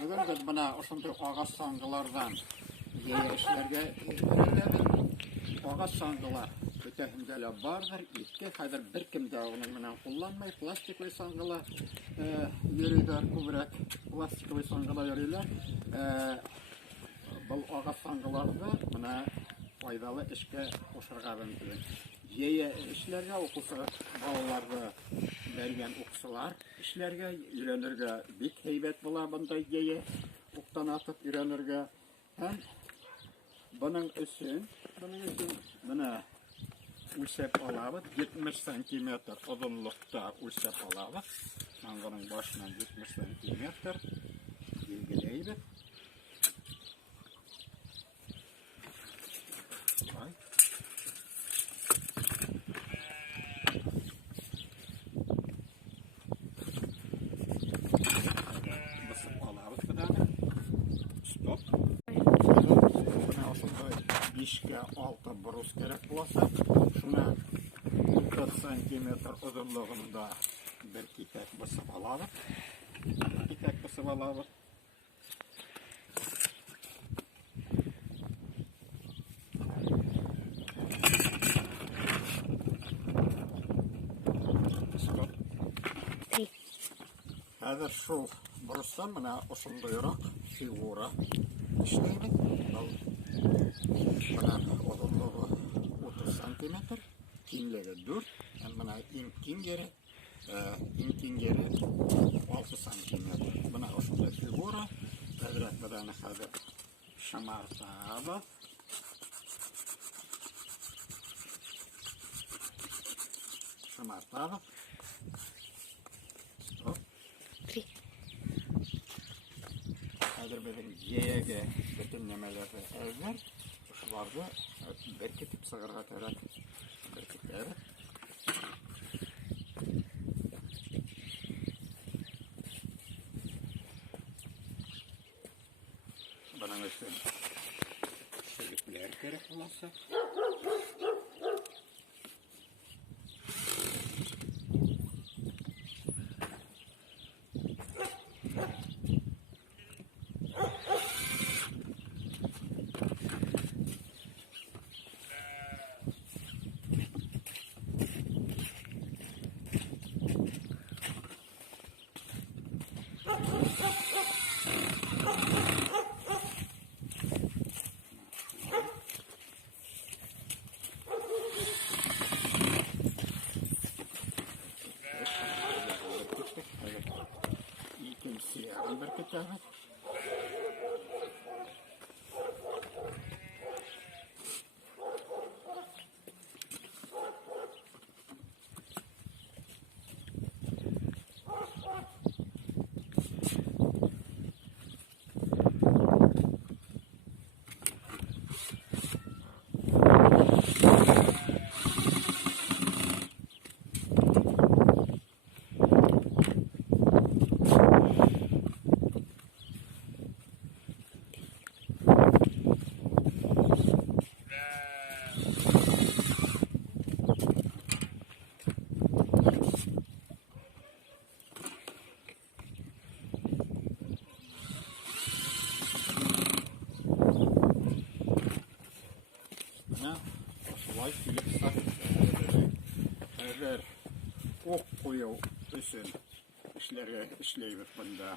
Bugün biz buna ошондой ағаш саңгылардан эшләргә өйрәтәбез. Ағаш саңгылар бөтәһендә лә бардыр. Икке хәзер беркем дә уны менән кулланмый. Пластиклы саңгыла йөриләр, күбрәк пластиклы саңгыла йөриләр. Бұл ағаш саңгыларда менә файдалы эшкә кушырга мөмкин. Йәя эшләргә укучы балаларны бәргән укучылар эшләргә, өйрәнергә бик һәйбәт була бундай йәя уктан атып өйрәнергә. Һәм буның өчен менә үлчәп алабыз, 70 см озынлыкта үлчәп алабыз. Саңгының башынан 70 см билгеләйбез. Бишкә 6 брус кирәк булса, шуны 30 см озынлыгында бер китәк бысып алабыз. Китәк бысып алабыз. Хәзер шул брустан менә ошондыйрак фигура эшләйбез. Менә озынлыгы 30 см, киңлеге 4, менә иң киңгәре 6 см. Менә ошондый фигура. Хәзрәт белән хәзер шамартабыз. Хәзер безнең җәягә бөтен нәмәләрне әзер. Шуларны беркетеп сыгырга кирәк. Беркетәбез. Буның өчен шерикләр кирәк булса. Berketәбез. Әгәр ок кую өчен эшләйбез монда.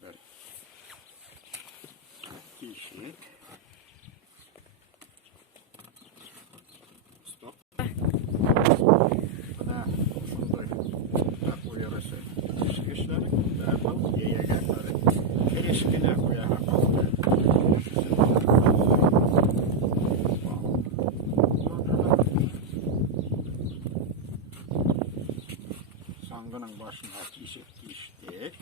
Бер тишек. Стоп. Бuna шундай куярысы эшләре. Бу яягә бары. Керешкенә куярга калды. Саңгының башына тишек тиштек.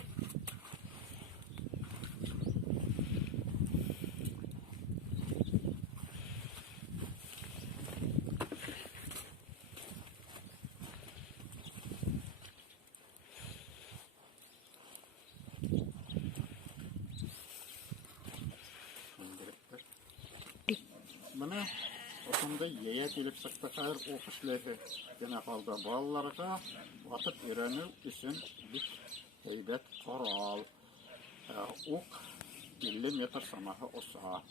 Менә ошонда яя килеп чыкты. Хәзер ок эшләре генә калды. Балаларга атып өйрәнү өчен бик һәйбәт корал. ук 50 метр самаһы оса.